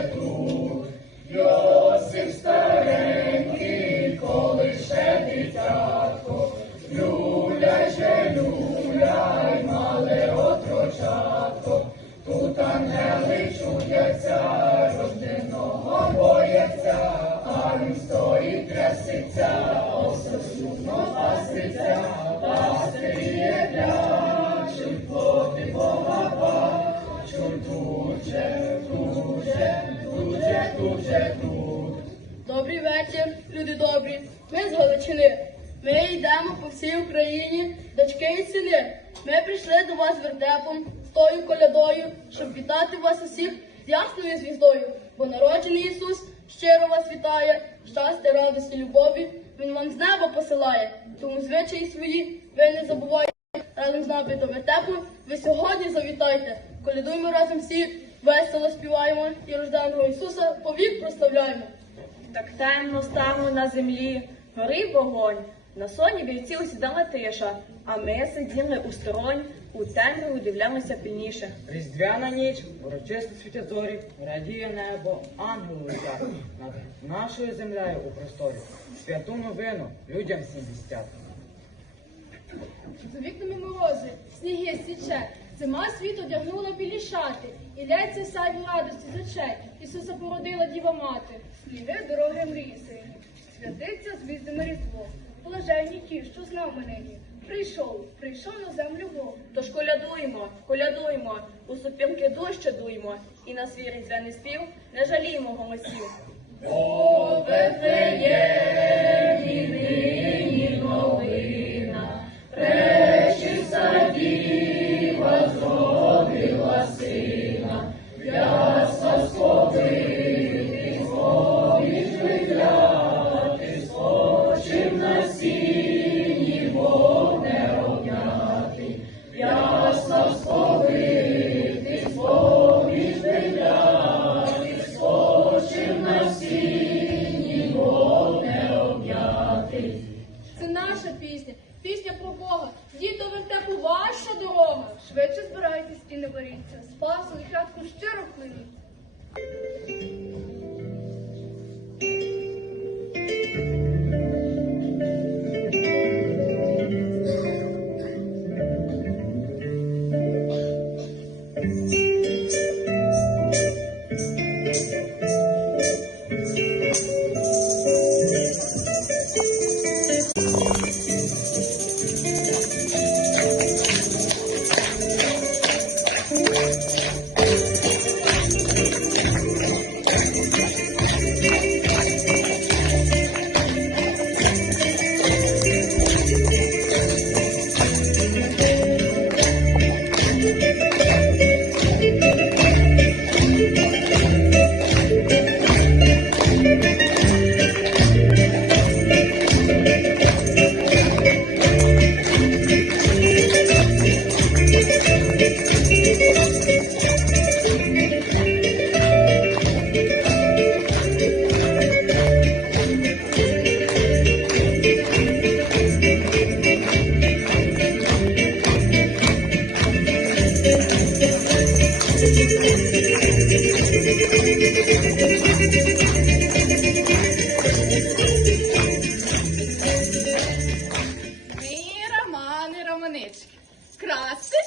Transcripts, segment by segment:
Amen. Тут же, тут. Добрий вечір, люди добрі. Ми з Галичини. Ми йдемо по всій Україні, дочки і сини. Ми прийшли до вас вертепом з тою колядою, щоб вітати вас усіх з ясною звіздою. Бо народжений Ісус щиро вас вітає, щастя, радості, любові. Він вам з неба посилає. Тому звичаї свої ви не забувайте. Разом з нами до вертепу ви сьогодні завітайте. Колядуємо разом всі, весело співаємо і рожденого Ісуса повік прославляємо. Так темно стало на землі, горів вогонь, на соні вівці усідала тиша, а ми сиділи у сторонь, у темряву дивлялися пильніше. Різдвяна ніч, урочисто світять зорі, радіє небо, ангели летять над нашою землею у просторі. Святу новину людям всім вістять. За вікнами морози, сніги січе, зима світ одягнула білі шати, і лється садь радості з очей. Ісуса породила діва мати. Сніги дороги мрії сині, святиться звіздами різдво. Блаженні ті, що з нами нині. Прийшов, прийшов на землю Бог. Тож колядуймо, колядуймо, у супілки дощ дуймо, і на свій різдвяний спів не жаліймо голосів. О, Вифлеємі, нині новина, пречиста діва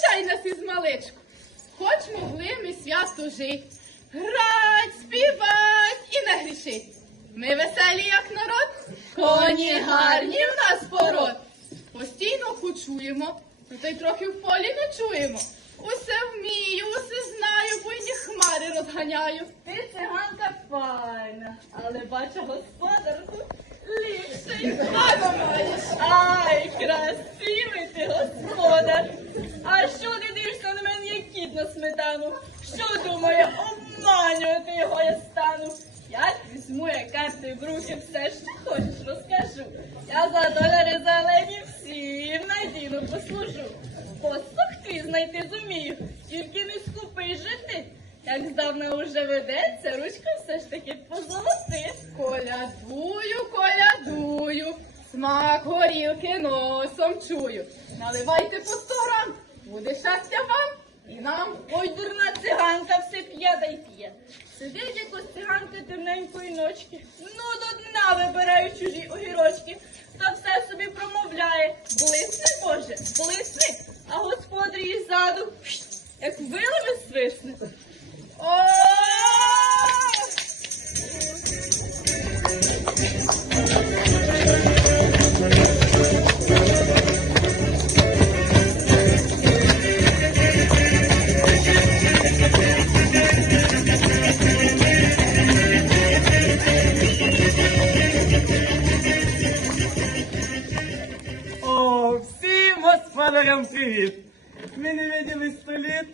красти чай нас із маличку. Хоч могли ми свято жить, грать, співать і не грішить. Ми веселі, як народ, коні гарні в нас пород. Постійно кучуємо, та й трохи в полі ночуємо. Усе вмію, усе знаю, буйні хмари розганяю. Ти циганка файна, але бачу господарку ліпший. Ай, красивий ти господар! А що ти дивишся на мене, як кіт на сметану? Що думає, обманювати його я стану? Я візьму я карти в руки, все, що хочеш, розкажу. Я за доляри зелені всім надійно послужу. Посох твій знайти зумію, тільки не скупий жити. Як здавна уже ведеться, ручка все ж таки позолоти. Колядую, колядую, смак горілки носом чую. Наливайте по сто буде щастя вам і нам. Ой, дурна циганка, все п'є да й п'є. Сидить якось циганка темненької ночки. Ну, до дна вибирає чужі огірочки. Та все собі промовляє. Блисни, Боже, блисни. А господар її ззаду, як вилами свисне. Всем привіт! Ми не виділи сто літ,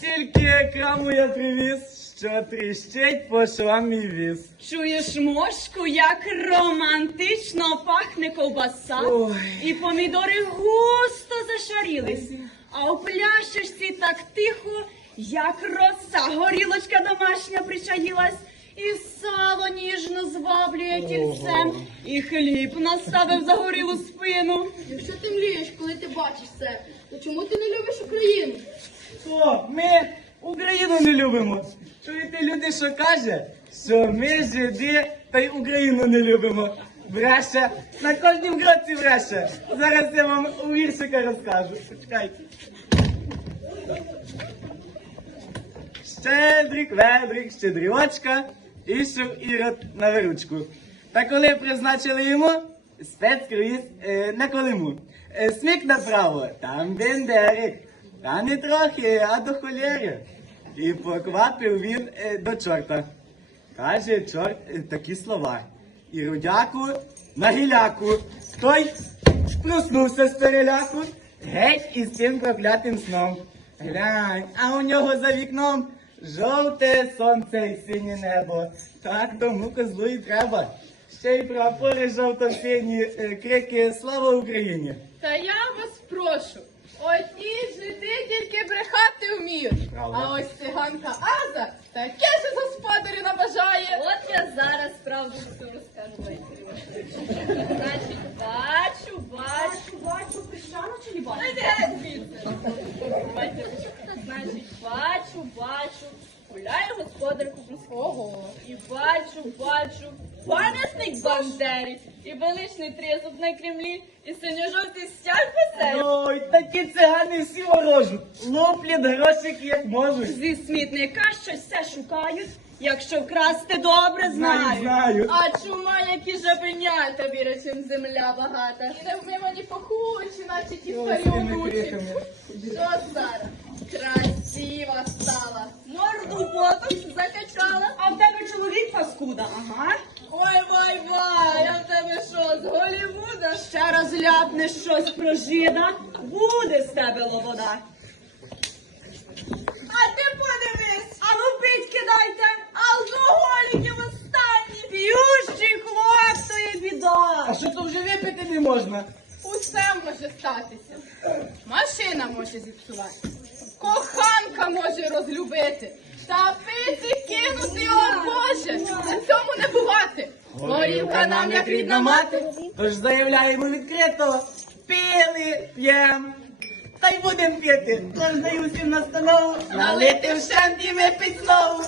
тільки краму я привіз, що тріщить по швам мій віз. Чуєш мошку, як романтично пахне ковбаса, Ой. і помідори густо зашарілись, а у пляшечці так тихо, як роса, горілочка домашня причаїлась, і сало ніжно зваблює кільцем, і хліб наставив за горілу спину. Якщо ти мрієш, коли ти бачиш це, то чому ти не любиш Україну? О, ми Україну не любимо. Чуєте, люди, що каже? Що ми жиди та й Україну не любимо. Бреше, на кожнім кроці бреше. Зараз я вам у віршика розкажу. Почекайте. Щедрик, ведрик, щедрівочка, ішов ірод на виручку. Та коли призначили йому спецкруїз е, на Колиму. Е, смік направо, там бендерик. Та не трохи, а до холєри. І поквапив він е, до чорта. Каже чорт е, такі слова. І рудяку на гіляку. Той проснувся з переляку, геть із тим проклятим сном. Глянь, а у нього за вікном жовте сонце і синє небо. Так тому козлу і треба. Ще й прапори жовто-сині, е, крики Слава Україні! Та я вас прошу. Оті жити тільки брехати вміють. Правда. А ось циганка Аза таке ж господарю набажає. От я зараз правду всю розкажу. Значить, бачу, бачу, бачу, прищану чи не бачу? Та йди звідси. Значить, бачу, бачу, гуляє господар по Ого. І бачу, бачу, пам'ятник Бандері, і величний тризуб на Кремлі, і синьо-жовтий стяг веселий. Ой, такі цигани всі ворожуть, луплять грошики як можуть. Зі смітника щось все шукають, якщо вкрасти добре Знаю, знають. знаю. А чума, які жабенята вірять, чим земля багата. І не вмимо ні похучі, наче ті старі онучі. Що зараз? Красива стала. Морду потом закачала, а в тебе чоловік паскуда, ага. Ой, вай, вай, а в тебе що, з Голлівуда? Ще раз ляпнеш щось про жида, буде з тебе лобода. А ти подивись! А ну пить кидайте, алкоголіків останні. П'ющий хлоп, то є біда. А що то вже випити не можна? Усе може статися. Машина може зіпсувати. Коханка може розлюбити. Та пити кинути, о Боже! На цьому не бувати. Горівка нам як рідна мати. Тож заявляємо відкрито, пили, п'єм. Та й будем п'яти, тож даю всім настанову, налити в шанті випить знову.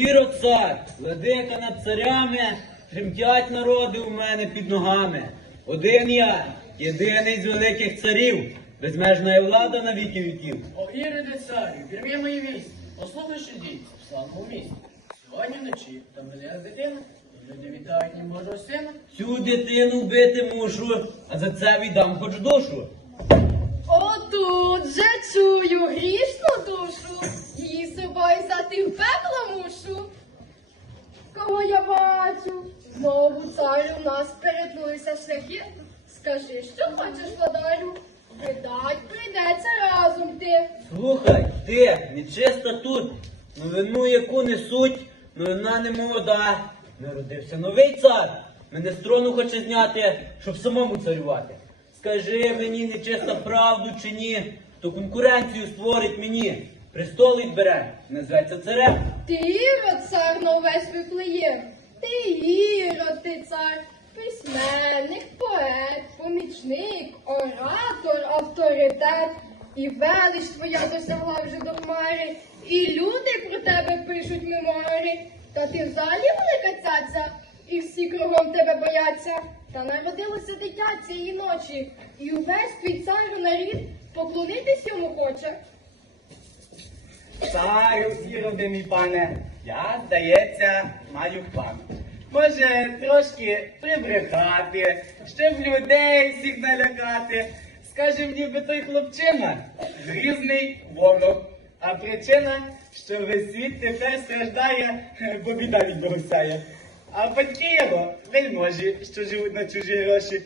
Я Ірод цар, владика над царями, тремтять народи у мене під ногами. Один я, єдиний з великих царів, безмежна є влада на віки віків. О, Іриде царю, вірві мої вість, послухай, що дій, в славному місті. Сьогодні вночі там мене дитина, люди вітають ні Божого сина. Цю дитину вбити мушу, а за це віддам хоч душу. Отут же чую грішну душу, її собою зати в пекло. Кого я бачу? Знову царю нас перетнулися шляхи. Скажи, що хочеш, владарю? Видать, прийдеться разом ти. Слухай, ти, нечиста тут, новину яку несуть, новина не молода. Народився новий цар, мене з трону хоче зняти, щоб самому царювати. Скажи мені, нечиста правду чи ні, то конкуренцію створить мені. Престол відбере, назветься царем. Ти Ірод, цар на увесь виплеєм. Ти Ірод, ти цар, письменник, поет, помічник, оратор, авторитет. І велич твоя досягла вже до хмари, і люди про тебе пишуть мемуари. Та ти взагалі велика цяця, і всі кругом тебе бояться. Та народилося дитя цієї ночі, і увесь твій цар нарід поклонитись йому хоче. Царю іроди, мій пане, я, здається, маю план. Може, трошки прибрехати, щоб людей всіх налякати. Скажем, ніби той хлопчина грізний ворог. А причина, що весь світ тепер страждає, бо біда від. А батьки його вельможі, що живуть на чужі гроші.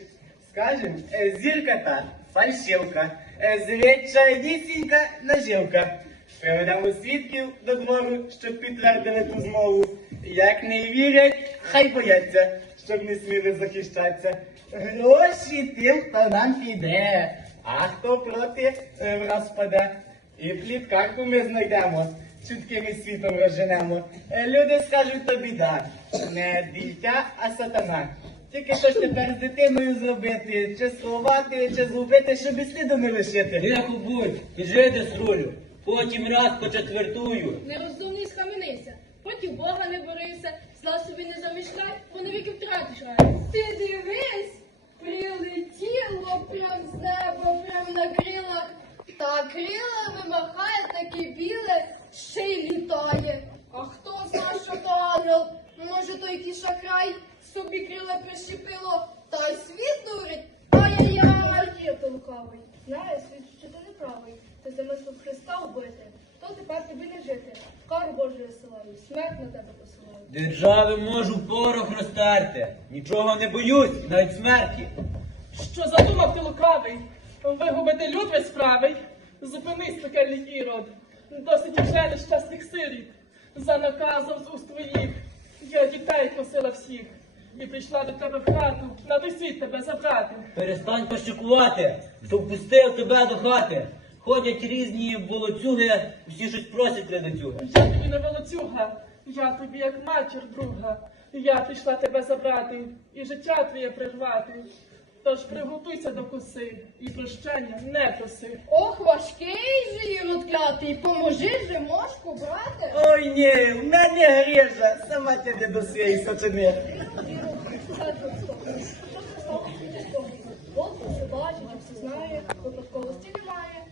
Скажем, е, зірка та фальшивка, е, звичайнісінька наживка. Приведемо свідків до двору, щоб підтвердили ту змову. Як не вірять, хай бояться, щоб не сміли захищатися. Гроші тим, хто нам піде, а хто проти, е, враз паде. І пліткарку ми знайдемо, чуткими світом розженемо. Е, Люди скажуть то біда, не дитя, а сатана. Тільки що ж тепер з дитиною зробити, чи сховати, чи згубити, щоб і сліду не лишити. Тихо будь, і жиди з рулю. Потім раз почетвертую. Нерозумний схаменися, потім Бога не борися, зла собі не замішляй, бо навіки втратиш рай. Ти дивись, прилетіло прям з неба, прям на крилах, та крила вимахає таке біле, ще й літає. А хто зна, що то ангел? Може, то який шахрай собі крила прищепило, та й світ дурить. Ай-яй-яй, є то лукавий. Знає світ, що ти неправий. Ти замислив Христа вбити. То тепер тобі не жити. Кару Божу висилаю, смерть на тебе посилаю. Держави можу порох розтерти. Нічого не боюсь, навіть смерті. Що задумав ти лукавий? Вигубити люд весь правий? Зупинись, пекельний ірод. Досить вже нещасних сиріт. За наказом з уст твоїх. Я дітей просила всіх. І прийшла до тебе в хату, на світ тебе забрати. Перестань пощекувати, хто впустив тебе до хати. Ходять різні волоцюги, всі щось просять ледацюги. Я тобі не волоцюга, я тобі як матір друга. Я прийшла тебе забрати і життя твоє прервати. Тож приготуйся до коси і прощення не проси. Ох, важкий же ірод клятий, поможи же мошку, брате. Ой ні, в мене грижа, сама тебе до своєї сочини. Бог все бачить, все знає, випадковості немає.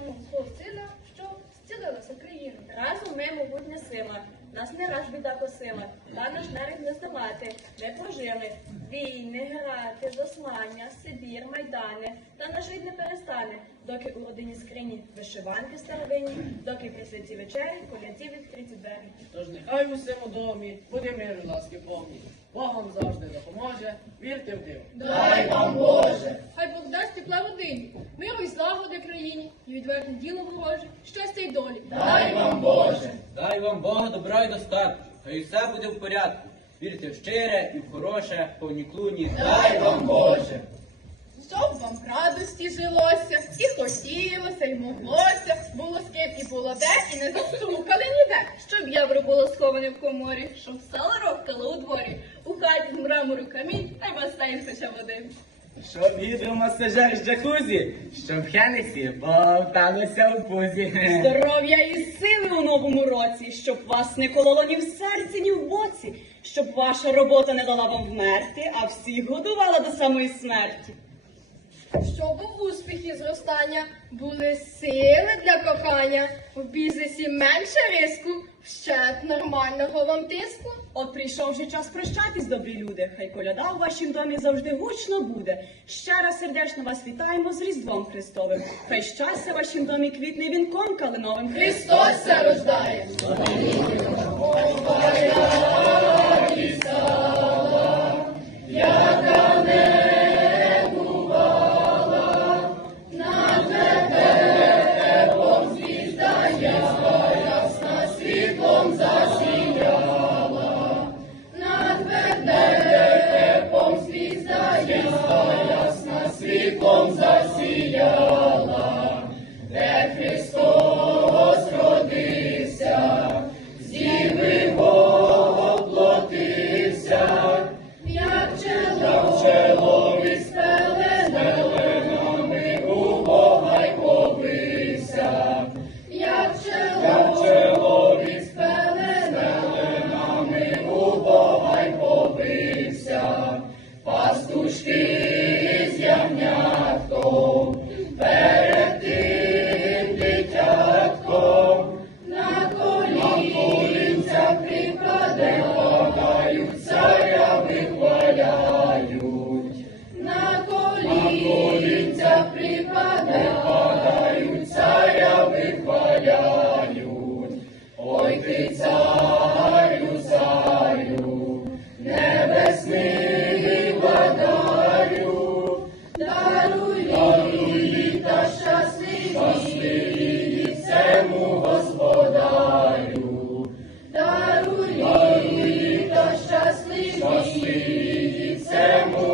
Свого сина, що зцілилася країна. Разом ми, могутня сила, нас не раз біда косила, та наш нарід не здавати, не прожили. Війни, грати, заслання, Сибір, майдани, та наш рід не перестане, доки у родині скрині вишиванки старовинні, доки при святі вечері, коляці відкриті двері. Тож нехай у всьому домі буде мир ласки повні. Бог вам завжди допоможе, вірте в диво. Дай вам Боже! Хай Бог дасть тепла родині, миру і злагоди країні, і відвертне діло вороже, щастя й долі. Дай вам Боже! Дай вам Бога добра і достатку, хай все буде в порядку. Вірте в щире і в хороше, повні клуні. Дай вам Боже! Щоб вам в радості жилося, і хотілося, і моглося, було скип і було де, і не застукали ніде. Щоб ябро було сховане в коморі, щоб сало рохкало у дворі, у хаті з мрамору камінь, а й басейн хоча води. Щоб гідромасажер з джакузі, щоб Хенесі болталося у пузі. Здоров'я і сили у новому році, щоб вас не кололо ні в серці, ні в боці, щоб ваша робота не дала вам вмерти, а всіх годувала до самої смерті. Щоб у успіхі зростання були сили для кохання, в бізнесі менше риску, вщет нормального вам тиску. От прийшов вже час прощатись, добрі люди. Хай коляда у вашім домі завжди гучно буде. Ще раз сердечно вас вітаємо з Різдвом Христовим. Хай щастя в вашім домі квітне вінком калиновим. Христос се рождає! Як щасливі цьому